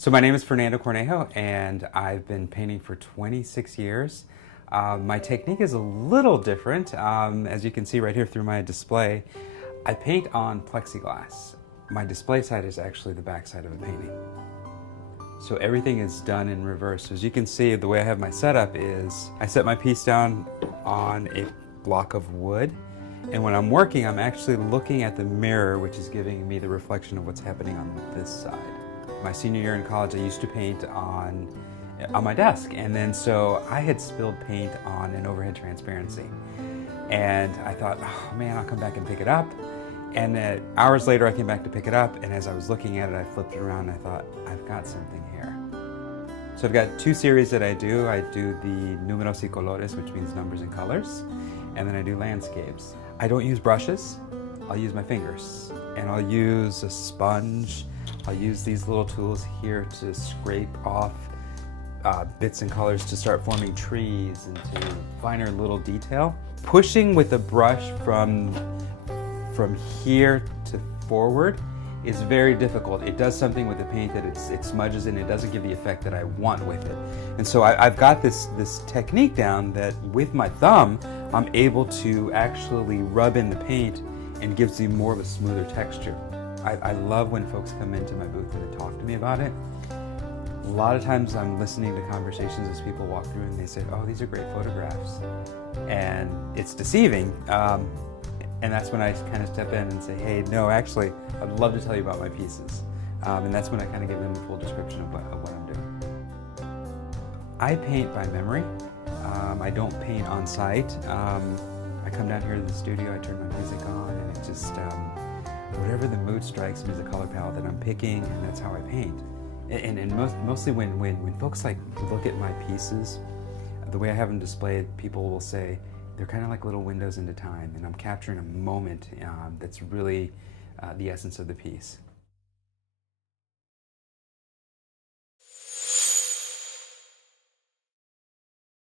So my name is Fernando Cornejo, and I've been painting for 26 years. My technique is a little different. As you can see right here through my display, I paint on plexiglass. My display side is actually the back side of a painting. So everything is done in reverse. So as you can see, the way I have my setup is I set my piece down on a block of wood, and when I'm working, I'm actually looking at the mirror, which is giving me the reflection of what's happening on this side. My senior year in college, I used to paint on my desk, and then so I had spilled paint on an overhead transparency, and I thought, oh man, I'll come back and pick it up. And hours later, I came back to pick it up, and as I was looking at it, I flipped it around and I thought, I've got something here. So I've got two series that I do. I do the números y colores, which means numbers and colors, and then I do landscapes. I don't use brushes. I'll use my fingers, and I'll use a sponge. I'll use these little tools here to scrape off bits and colors to start forming trees and to finer little detail. Pushing with a brush from here to forward is very difficult. It does something with the paint that it smudges and it doesn't give the effect that I want with it. And so I've got this technique down that with my thumb, I'm able to actually rub in the paint and gives you more of a smoother texture. I love when folks come into my booth and they talk to me about it. A lot of times I'm listening to conversations as people walk through and they say, oh, these are great photographs. And it's deceiving. And that's when I kind of step in and say, hey, no, actually, I'd love to tell you about my pieces. And that's when I kind of give them a full description of what I'm doing. I paint by memory. I don't paint on site. I come down here to the studio, I turn my music on, and it just, whatever the mood strikes me is the color palette that I'm picking, and that's how I paint. And mostly when folks like look at my pieces, the way I have them displayed, people will say they're kind of like little windows into time, and I'm capturing a moment that's really the essence of the piece.